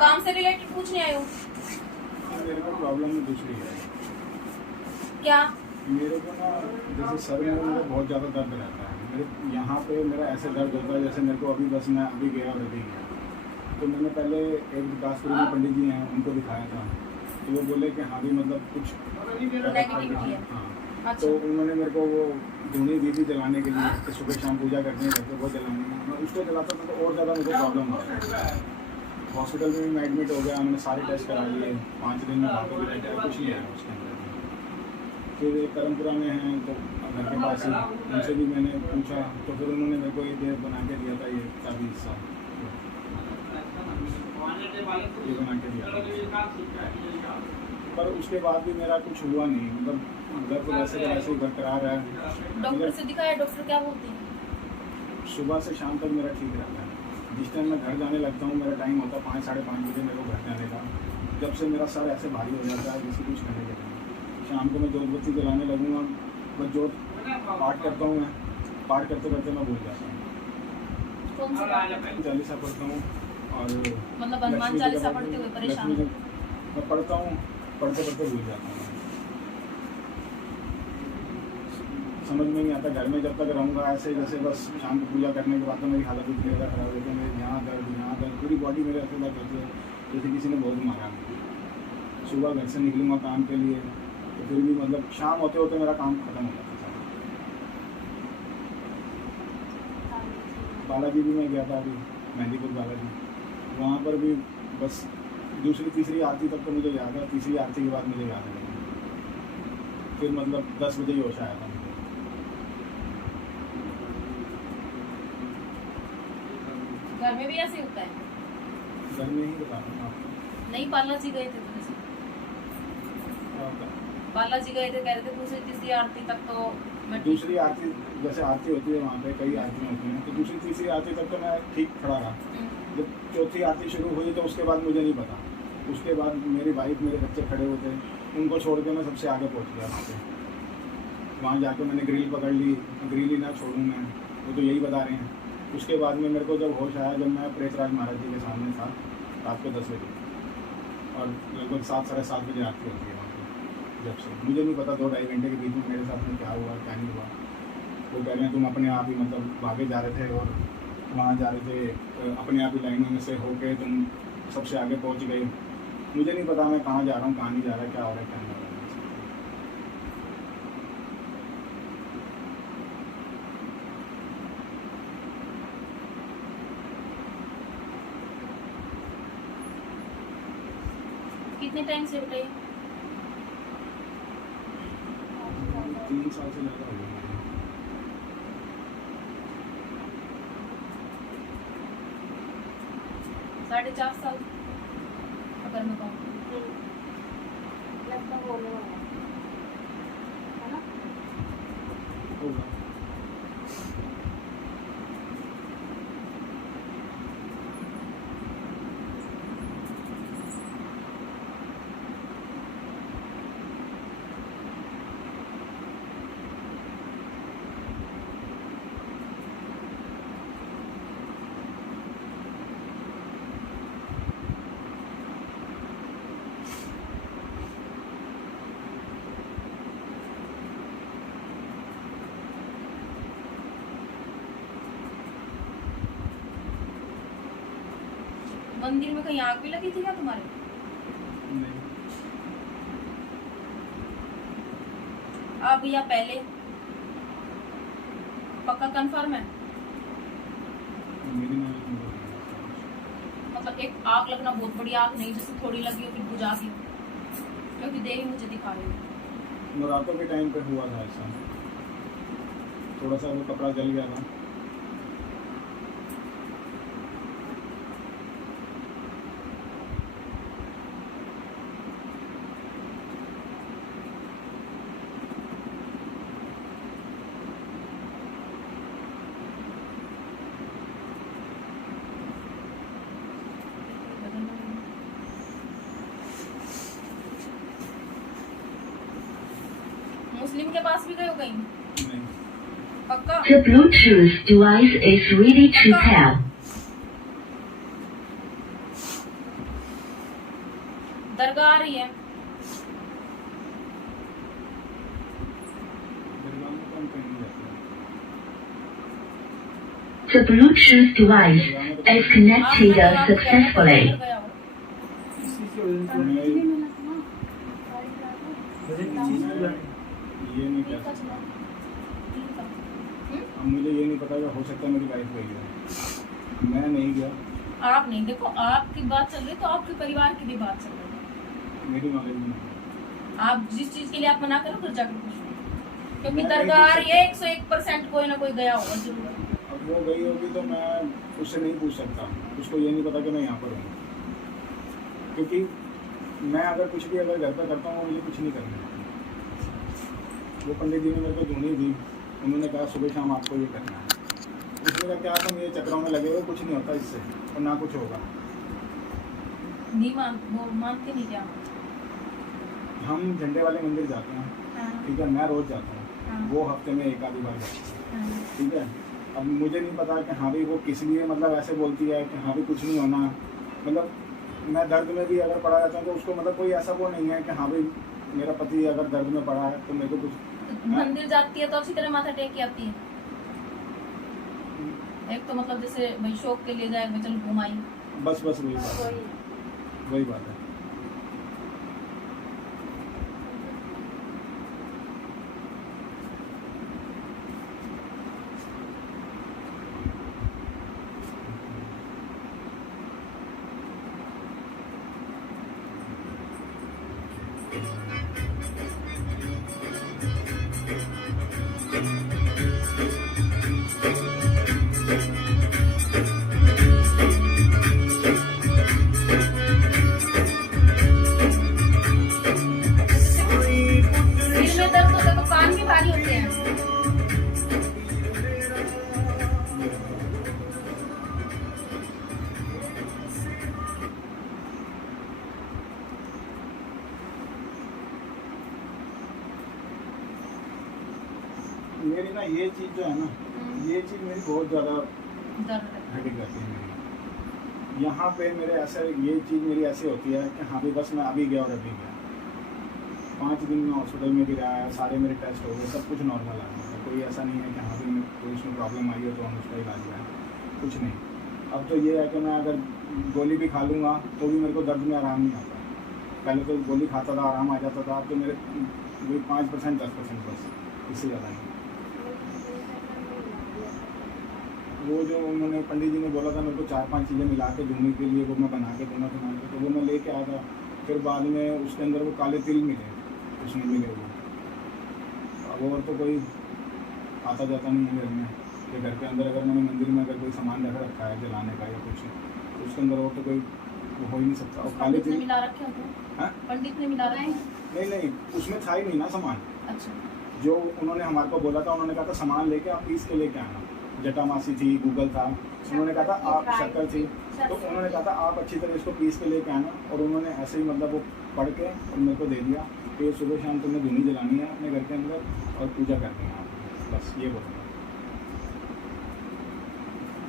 काम से रिलेटेड पूछने आई हूँ। मेरे को प्रॉब्लम दूसरी है। क्या? मेरे को ना जैसे सर में मेरा बहुत ज़्यादा दर्द रहता है। मेरे यहाँ पे मेरा ऐसे दर्द होता है जैसे मेरे को अभी बस मैं अभी गया और अभी गया। तो मैंने पहले एक विकासपुरी में पंडित जी हैं उनको दिखाया था, तो वो बोले कि हाँ भी मतलब कुछ नेगेटिविटी है। हाँ। अच्छा। तो उन्होंने मेरे को वो धूनी दी थी जलाने के लिए कि सुबह शाम पूजा करनी है तो वो जलानी है। मैं उसको जलाता था तो और ज़्यादा मुझे प्रॉब्लम हो रहा है। हॉस्पिटल में भी मैं एडमिट हो गया, मैंने सारे टेस्ट करा लिए, 5 दिन में वहाँ पर भी रह गया, कुछ नहीं आया उसके अंदर। फिर करमपुरा में हैं तो घर के पास ही, उनसे भी मैंने पूछा तो फिर उन्होंने मेरे को ये देह बना के दिया था, ये चाबी हिस्सा ये बना के दिया था। पर उसके बाद भी मेरा कुछ हुआ नहीं, मतलब दर्द वैसे का वैसे ही बरकरार है। डॉक्टर से दिखाया, डॉक्टर क्या बोलते हैं? सुबह से शाम तक मेरा ठीक रहता है। जिस टाइम मैं घर जाने लगता हूँ, मेरा टाइम होता है 5 साढ़े 5 बजे मेरे को घर जाने का, जब से मेरा सर ऐसे भारी हो जाता है जैसे कुछ करने के लिए। शाम को मैं जोत बत्ती जलाने लगूँगा, बस जोत पाठ करता हूँ, मैं पाठ करते करते मैं भूल जाता हूँ। कौन सा? चालीसा पढ़ता हूँ और मतलब हनुमान चालीसा पढ़ते हुए परेशान हो? मैं पढ़ता हूँ, पढ़ते पढ़ते भूल जाता हूँ। समझ में नहीं आता, घर में जब तक रहूँगा ऐसे जैसे बस शाम को पूजा करने के बाद तो मेरी हालत इतनी ज़्यादा खराब होती है, मेरे यहाँ दर्द पूरी बॉडी मेरे ऐसे दर्द होती है जैसे किसी ने बहुत मारा। सुबह घर से निकलूँगा काम के लिए तो फिर भी मतलब शाम होते होते मेरा काम खत्म हो जाता था। बालाजी भी मैं गया था अभी, मेहंदीपुर बालाजी, वहाँ पर भी बस दूसरी तीसरी आरती तक तो मुझे याद है, तीसरी आरती के बाद मुझे याद है, फिर मतलब 10 बजे ही होश आया था। घर में भी ऐसे होता है? घर में ही बता रहा हूँ आपको। नहीं, बालाजी गए थे तो जैसे बालाजी गए थे, कह रहे थे दूसरी तीसरी आरती तक तो मैं दूसरी आरती जैसे आरती होती है वहाँ पे कई आरती होती हैं, तो दूसरी तीसरी आरती तक तो मैं ठीक खड़ा रहा। जब चौथी आरती शुरू हुई तो उसके बाद मुझे नहीं पता, उसके बाद मेरी वाइफ मेरे बच्चे खड़े होते, उनको छोड़ के मैं सबसे आगे पहुँच गया वहाँ पे। वहाँ जाके मैंने ग्रिल पकड़ ली, ग्रिल ही ना छोड़ूँ मैं, वो तो यही बता रहे हैं। उसके बाद में मेरे को जब होश आया, जब मैं प्रेतराज महाराज जी के सामने था रात को 10 बजे और लगभग 7 साढ़े 7 बजे आरती होती है वहाँ पर। जब से मुझे नहीं पता 2-2.5 घंटे के बीच में मेरे साथ में क्या हुआ क्या नहीं हुआ। वो कह रहे हैं तुम अपने आप ही मतलब भागे जा रहे थे और वहाँ जा रहे थे, अपने आप ही लाइनों में से होके तुम सबसे आगे पहुँच गए। मुझे नहीं पता मैं कहाँ जा रहा हूँ, कहाँ नहीं जा रहा, क्या हो रहा है क्या नहीं हो रहा है। कितने टाइम से बताइए? 3 साल से ज़्यादा हो गया। 4.5 साल अगर मैं कहूँ लगभग होने वाला है ना? होगा। मंदिर में कहीं आग भी लगी थी क्या तुम्हारे? नहीं, अब या पहले? पक्का कंफर्म है? मेरी नॉलेज में नहीं है। मतलब एक आग लगना बहुत बड़ी आग नहीं, जैसे थोड़ी लगी हो फिर बुझा गई, क्योंकि देवी मुझे दिखा रही है। नवरात्रों के टाइम पे हुआ था ऐसा, थोड़ा सा वो कपड़ा जल गया था। मुस्लिम के पास भी गए हो कहीं? नहीं, पक्का? The Bluetooth device is ready to pair. दरगाह आ रही है। दरगाह में तो हम कहीं नहीं जाते हैं। The Bluetooth device is connected successfully. इसी की वजह से मैं भी मिला था ना गाड़ी चला के। मुझे किसी चीज की जाने ये नहीं कह सकता। अब मुझे ये नहीं पता कि हो सकता है मेरी वाइफ गई है, मैं नहीं गया, आप नहीं, देखो आपकी बात चल रही तो आपके परिवार की भी बात चल रही है। मेरी नॉलेज में नहीं। आप जिस चीज के लिए आप मना करो फिर जाकर पूछो, क्योंकि मैं दरगाह आ नहीं रही है 101% कोई ना कोई गया होगा जरूर। अब वो गई होगी तो मैं उससे नहीं पूछ सकता, उसको ये नहीं पता कि मैं यहाँ पर हूँ, क्योंकि मैं अगर कुछ भी अगर घर पर करता हूँ मुझे कुछ नहीं करना है। वो पंडित जी ने मेरे को धुनी दी, उन्होंने कहा सुबह शाम आपको ये करना है, इसलिए का क्या तुम ये चक्रों में लगे हुए, कुछ नहीं होता इससे और ना कुछ होगा। नहीं वो मानते नहीं क्या? हम झंडे वाले मंदिर जाते हैं, हाँ, ठीक है, मैं रोज़ जाता हूँ, हाँ, वो हफ्ते में एक आधी बार जाता हूँ, हाँ। ठीक है। अब मुझे नहीं पता कि हाँ भाई वो किस लिए मतलब ऐसे बोलती है कि हाँ भाई कुछ नहीं होना, मतलब मैं दर्द में भी अगर पड़ा रहता हूँ तो उसको मतलब कोई ऐसा वो नहीं है कि हाँ भाई मेरा पति अगर दर्द में पड़ा है तो मेरे को कुछ मंदिर जाती है तो अच्छी तरह माथा टेक के आती है। एक तो मतलब जैसे भाई शौक के लिए जाए भाई चल घुमाई, बस वही बात है, वही वही बात है। सिर में दर्द होता है तो कान भी भारी होते हैं। मेरी ना ये चीज़ जो है ना, ये चीज़ मेरी बहुत ज़्यादा दर्द है। हेडेक करती है मेरी। यहाँ पे मेरे ऐसे ये चीज़ मेरी ऐसी होती है कि हाँ भी बस मैं अभी गया और अभी गया, 5 दिन में हॉस्पिटल में भी रहा है, सारे मेरे टेस्ट हो गए, सब कुछ नॉर्मल आ गया, कोई ऐसा नहीं है कि हाँ भी कोई उसमें प्रॉब्लम आई है तो हम उसका इलाज करें, कुछ नहीं। अब तो ये है कि मैं अगर गोली भी खा लूँगा तो भी मेरे को दर्द में आराम नहीं आता। पहले तो गोली खाता था आराम आ जाता था, अब तो मेरे वही 5% 10% बस, इससे ज़्यादा नहीं। वो जो उन्होंने पंडित जी ने बोला था मेरे को 4-5 चीज़ें मिला के दूंगी के लिए, वो मैं बना के दूंगा तुम्हारे को, तो वो मैं लेके आया था। फिर बाद में उसके अंदर वो काले तिल मिले, उसमें मिले वो। अब और तो कोई आता जाता नहीं है घर में, कि घर के अंदर अगर मैंने मंदिर में अगर कोई सामान रखा है जलाने का या कुछ, तो उसके अंदर और तो कोई वो हो ही नहीं सकता। और काले पंडित ने तिल, मिला रखे होते हैं? हाँ? पंडित ने मिला रखे हैं? नहीं उसमें था ही नहीं ना सामान। अच्छा, जो उन्होंने हमारे को बोला था, उन्होंने कहा था सामान लेके आप पीस के लेके आना। जटामासी थी, गूगल था, उन्होंने कहा था आप शक्कर थी, तो उन्होंने कहा था आप अच्छी तरह इसको पीस के लेके आना। और उन्होंने ऐसे ही मतलब वो पढ़ के और मेरे को दे दिया कि ये सुबह शाम तुमने धुनी जलानी है अपने घर के अंदर और पूजा करनी है आपको, बस ये बोला।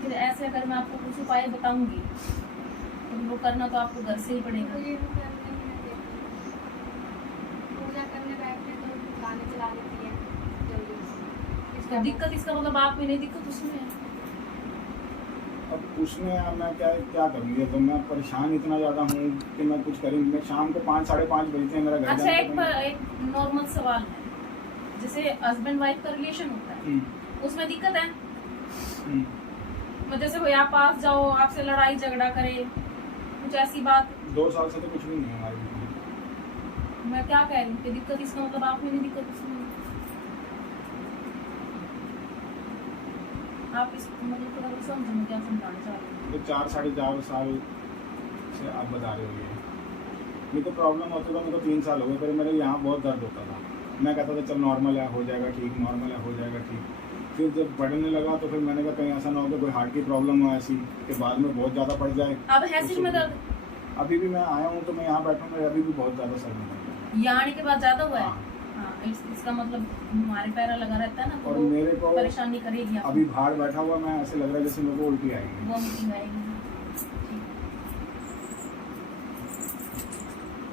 फिर ऐसे अगर मैं आपको कुछ उपाय बताऊंगी तो वो करना तो आपको घर से ही पड़ेगा। तो ये भी करते हैं, पूजा करने बैठते तो गाने चला देती है जल्दी से। तो दिक्कत इसका मतलब आप में नहीं, दिक्कत उसमें है। अब उसमें अब मैं क्या करूँगी, तो मैं परेशान इतना ज़्यादा हूँ कि मैं कुछ करूँ। मैं शाम को 5-5:30 बजते हैं मेरा घर अच्छा, जाने एक नॉर्मल सवाल है, जैसे हस्बैंड वाइफ का रिलेशन होता है उसमें दिक्कत है? मतलब जैसे कोई आप पास जाओ, आपसे लड़ाई झगड़ा करे, कुछ ऐसी बात? 2 साल से तो कुछ भी नहीं है हमारे बीच में। मैं क्या कह रही हूँ कि दिक्कत इसका मतलब आप में नहीं, दिक्कत उसमें। आप इस मतलब थोड़ा समझो क्या समझाना चाह रहे हैं। तो 4-4.5 साल से आप बता रहे हो ये मेरे को प्रॉब्लम होता था। मेरे को 3 साल हो गए, फिर मेरे यहाँ बहुत दर्द होता था। मैं कहता था चल नॉर्मल है, हो जाएगा ठीक, नॉर्मल है, हो जाएगा ठीक। फिर जब बढ़ने लगा तो फिर मैंने कहा कहीं ऐसा ना हो कि कोई हार्ट की प्रॉब्लम हो ऐसी कि बाद में बहुत ज़्यादा बढ़ जाए। अब है सिर में दर्द? अभी भी मैं आया हूँ तो मैं यहाँ बैठा हूँ, अभी भी बहुत ज़्यादा सर में दर्द है। यहाँ आने के बाद ज्यादा हुआ है? हाँ। हाँ, इसका मतलब हमारे पैरा लगा रहता है ना, तो और वो मेरे को परेशानी करेगी आपको। अभी बाहर बैठा हुआ मैं ऐसे लग रहा है जैसे मेरे को उल्टी आएगी। वॉमिटिंग आएगी।